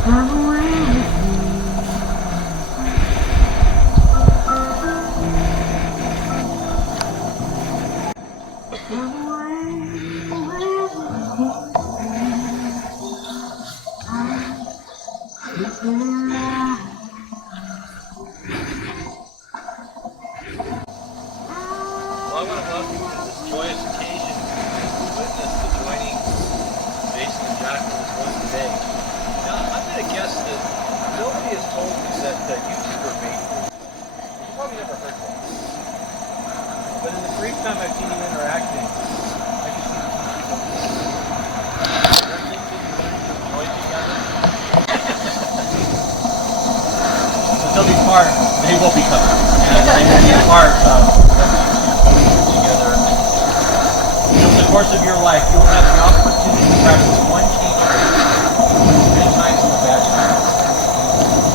Well, I want to welcome you to this joyous occasion to witness the joining Jason and Jaclyn as one today. Now, I'm going to guess that nobody has told me that you two were made for each other. You've probably never heard that. But in the brief time I've seen you interacting, I can see the two people. Is there anything that you learned to enjoy together? Until these part, they will be coming. And they will be a part of together. Over the course of your life, you will have the opportunity to practice one key trait many times in the bad times.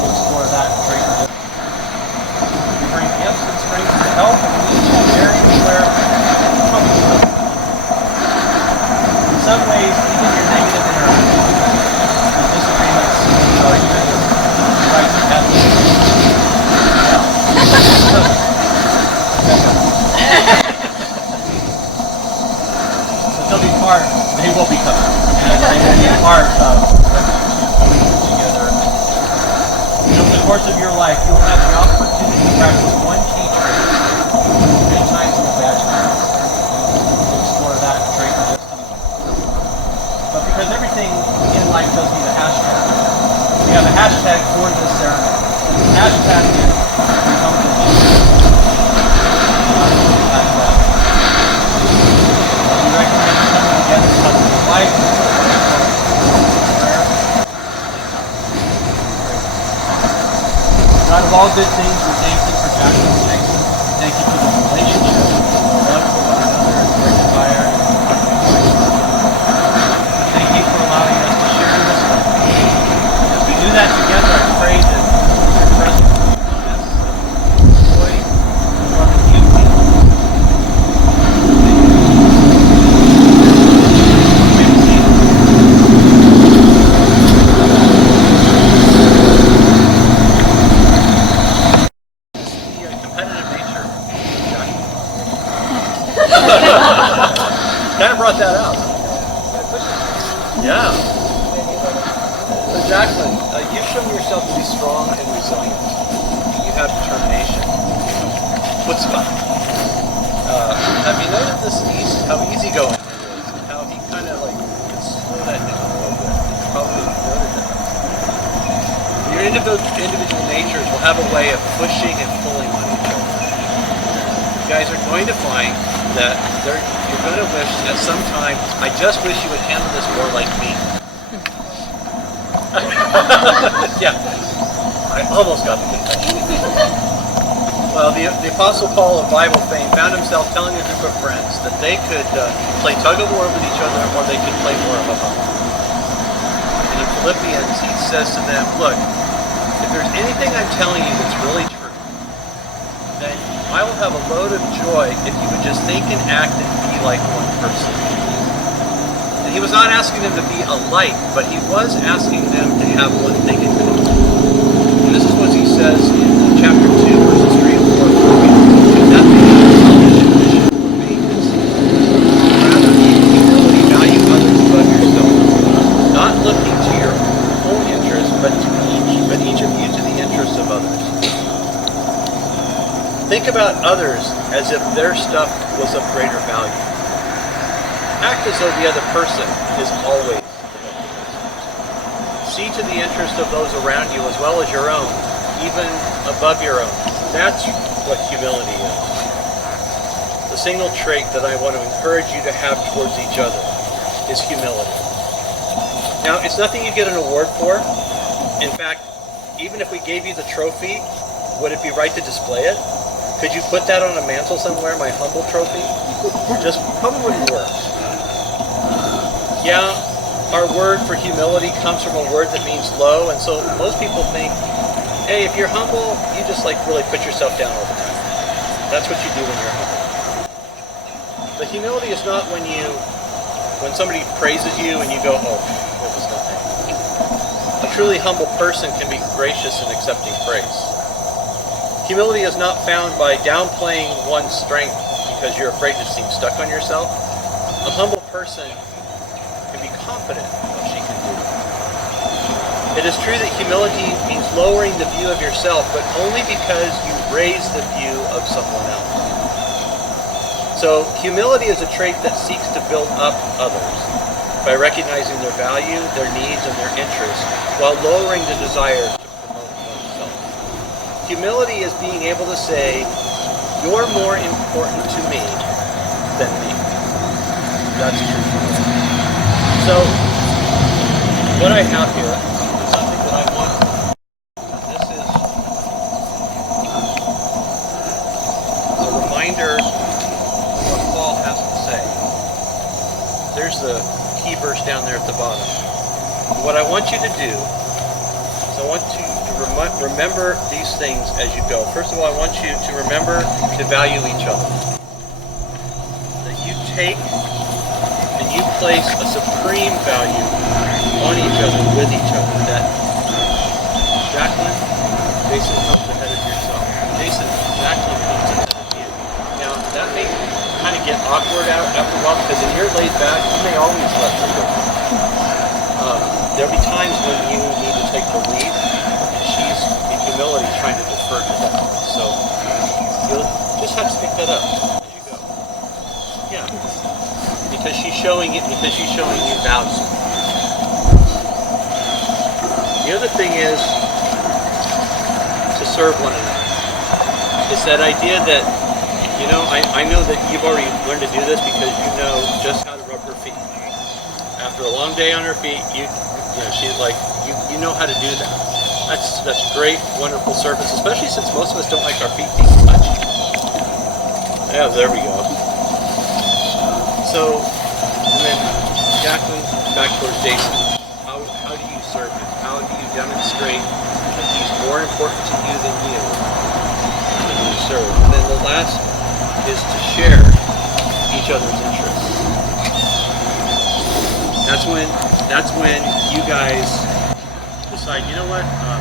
We'll explore that trait. You bring gifts and strengths to help and each have areas where probably in some ways, even your negative interactions and disagreements and arguments try to have they'll be part, they will be coming. And they will be a part of together. Over the course of your life, you will have the opportunity to practice one key trait many times in the bad times. We'll explore that trait in just a moment. But because everything in life does need a hashtag, we have a hashtag for this ceremony. The hashtag is become the we recommend coming together because of the life. God of all good things, we thank you for Jaclyn and Jason. Thank you for the relationship, the love for one another, and great desire. Thank you for allowing us to share this life. As we do that together, I pray that your presence will be among us, joy, and love and unity. Kind of brought that out. Yeah. So Jaclyn, you've shown yourself to be strong and resilient. You have determination. Chutzpah. Have you noted how easygoing it is, and how he kind of like can slow that down a little bit? You probably noted that. Your individual natures will have a way of pushing and pulling on each other. You guys are going to find that you're going to wish at some time, I just wish you would handle this more like me. Yeah, I almost got the confession. Well, the Apostle Paul of Bible fame found himself telling a group of friends that they could play tug-of-war with each other or they could play more of a home. And in Philippians, he says to them, look, if there's anything I'm telling you that's really true, then I will have a load of joy if you would just think and act and be like one person. And he was not asking them to be alike, but he was asking them to have one thing in common. And this is what he says in chapter 2, verses 3 and 4. Do nothing out of selfish ambition or vain conceit. Rather, in humility, value others above yourself, not looking to your own interests, but each of you to the interests of others. Think about others as if their stuff was of greater value. Act as though the other person is always the better person. See to the interest of those around you as well as your own, even above your own. That's what humility is. The single trait that I want to encourage you to have towards each other is humility. Now, it's nothing you get an award for. In fact, even if we gave you the trophy, would it be right to display it? Could you put that on a mantle somewhere, my humble trophy? Just probably wouldn't work. Yeah, our word for humility comes from a word that means low, and so most people think, hey, if you're humble, you just like really put yourself down all the time. That's what you do when you're humble. But humility is not when somebody praises you and you go, oh, it was nothing. A truly humble person can be gracious in accepting praise. Humility is not found by downplaying one's strength because you're afraid to seem stuck on yourself. A humble person can be confident in what she can do. It is true that humility means lowering the view of yourself, but only because you raise the view of someone else. So humility is a trait that seeks to build up others by recognizing their value, their needs, and their interests, while lowering the desire to promote oneself. Humility is being able to say, you're more important to me than me. That's true humility. So, what I have here is something that I want. This is a reminder of what Paul has to say. There's the key verse down there at the bottom. What I want you to do is I want you to remember these things as you go. First of all, I want you to remember to value each other. That you take and you place a supreme value on each other, with each other. That Jaclyn, Jason comes ahead of yourself. Jason, Jaclyn comes ahead of you. Now, that may kind of get awkward after a while, because in your laid back, you may always let them go. There'll be times when you need to take the lead, and she's, in humility, trying to defer to that. So you'll just have to pick that up as you go. Yeah, because she's showing it. Because she's showing you value. The other thing is to serve one another. It's that idea that, you know, I know that you've already learned to do this because you know just how to rub her feet. After a long day on her feet, you know, she's like, you know how to do that. That's great, wonderful service, especially since most of us don't like our feet being touched. Yeah, there we go. So, and then Jaclyn, back towards Jason. How do you serve him? How do you demonstrate that he's more important to you than you serve? And then the last is to share each other's interests. That's when you guys decide, you know what, I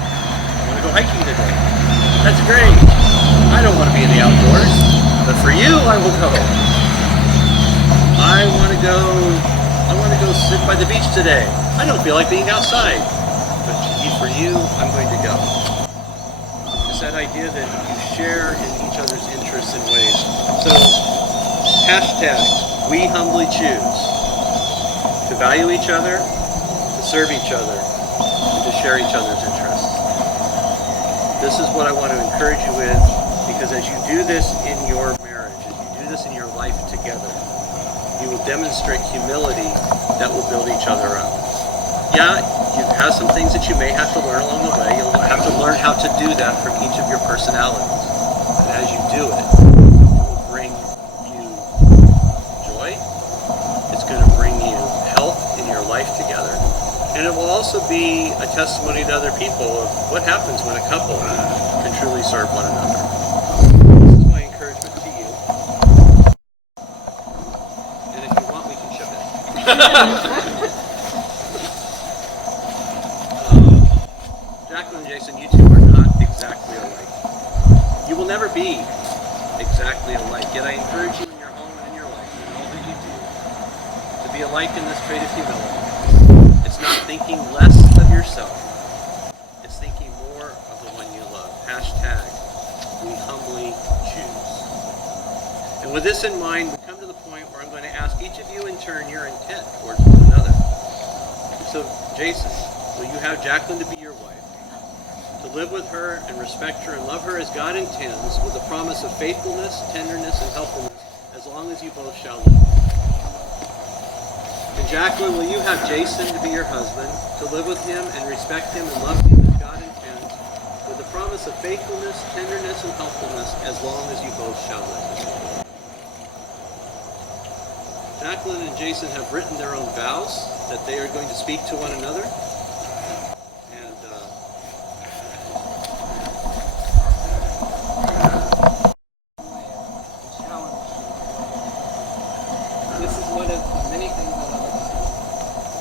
want to go hiking today. That's great. I don't want to be in the outdoors, but for you, I will go. I want to go sit by the beach today. I don't feel like being outside, but for you, I'm going to go. It's that idea that you share in each other's interests and ways. So, hashtag, we humbly choose to value each other, to serve each other, and to share each other's interests. This is what I want to encourage you with, because as you do this in your marriage, as you do this in your life together, you will demonstrate humility that will build each other up. Yeah, you have some things that you may have to learn along the way. You'll have to learn how to do that from each of your personalities. And as you do it, it will bring you joy. It's going to bring you health in your life together. And it will also be a testimony to other people of what happens when a couple can truly serve one another. This is my encouragement to you. And if you want, we can ship it. Jaclyn and Jason, you two are not exactly alike. You will never be exactly alike, yet I encourage you in your home and in your life, in all that you do, to be alike in this trait of humility. It's not thinking less of yourself, it's thinking more of the one you love. Hashtag, we humbly choose. And with this in mind, we come to the point where I'm going to ask each of you in turn your intent towards one another. So, Jason, will you have Jaclyn to be your wife? To live with her and respect her and love her as God intends, with a promise of faithfulness, tenderness, and helpfulness, as long as you both shall live. And Jaclyn, will you have Jason to be your husband, to live with him and respect him and love him as God intends, with a promise of faithfulness, tenderness, and helpfulness, as long as you both shall live. Jaclyn and Jason have written their own vows that they are going to speak to one another. This is one of the many things I love about you.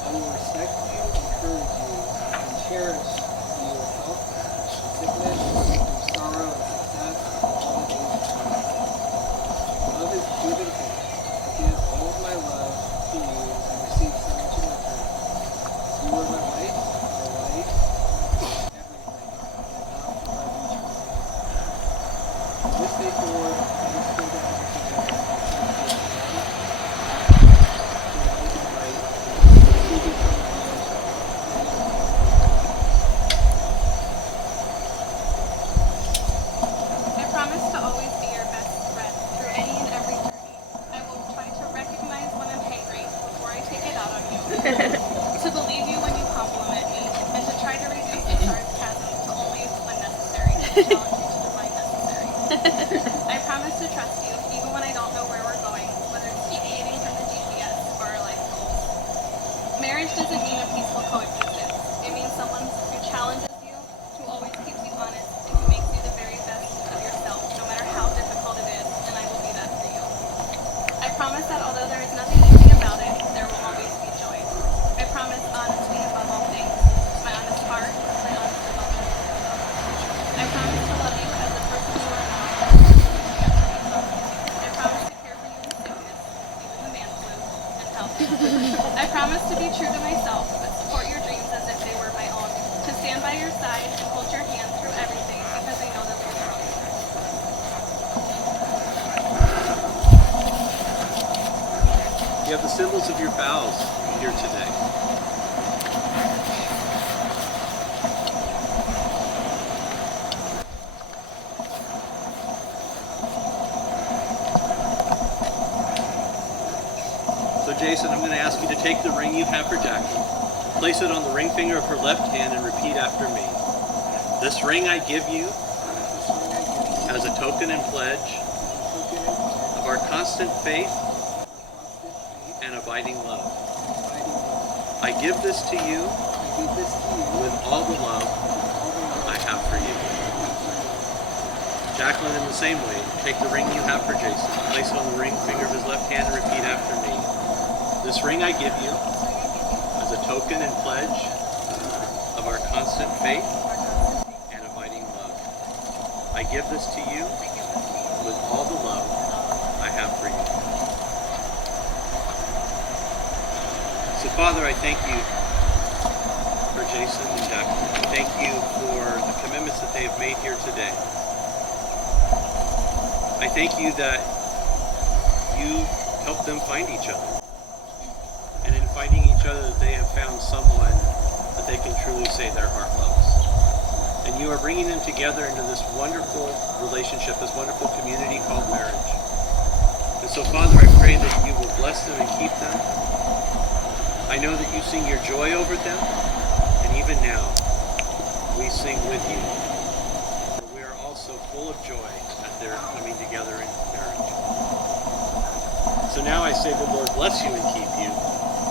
I will respect you, encourage you, and cherish challenge you to find necessary. I promise to trust you, even when I don't know where we're going, whether it's deviating from the GPS or our life goals. Marriage doesn't mean a peaceful coexistence. It means someone who challenges you, who always keeps you honest, and who makes you the very best of yourself, no matter how difficult it is, and I will be that for you. I promise that although there is nothing easy about it, there will always be joy. I promise honesty above all things, my honest heart, my honest devotion. I promise to love you as the person you are now, and the person you have to become. I promise to care for you in sickness, even the man flu, and health. I promise to be true to myself, but support your dreams as if they were my own, to stand by your side and hold your hand through everything, because I know that there's a future. You have the symbols of your vows here today. So Jason, I'm going to ask you to take the ring you have for Jaclyn, place it on the ring finger of her left hand, and repeat after me. This ring I give you as a token and pledge of our constant faith and abiding love. I give this to you with all the love I have for you. Jaclyn, in the same way, take the ring you have for Jason, place it on the ring finger of his left hand, and repeat after me. This ring I give you as a token and pledge of our constant faith and abiding love. I give this to you with all the love I have for you. So Father, I thank you for Jason and Jaclyn. I thank you for the commitments that they have made here today. I thank you that you helped them find each other. And in finding each other, that they have found someone that they can truly say their heart loves. And you are bringing them together into this wonderful relationship, this wonderful community called marriage. And so, Father, I pray that you will bless them and keep them. I know that you sing your joy over them, and even now, we sing with you. For we are also full of joy at their coming together in marriage. So now I say the Lord bless you and keep you.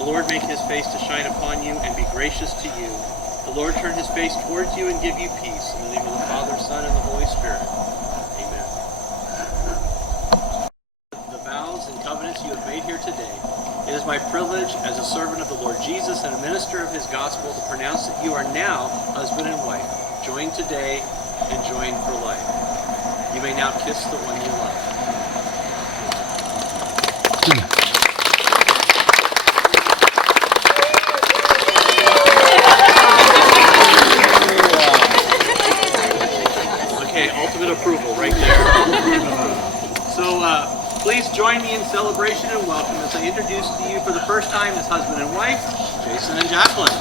The Lord make his face to shine upon you and be gracious to you. The Lord turn his face towards you and give you peace. In the name of the Father, Son, and the Holy Spirit. Amen. The vows and covenants you have made here today, it is my privilege as a servant of the Lord Jesus and a minister of his gospel to pronounce that you are now husband and wife, joined today and joined for life. You may now kiss the one you love. Ultimate approval right there. So please join me in celebration and welcome as I introduce to you for the first time as husband and wife, Jason and Jaclyn.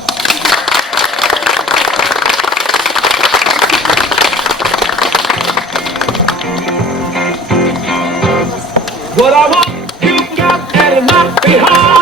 What I want, you got, and it might be hard.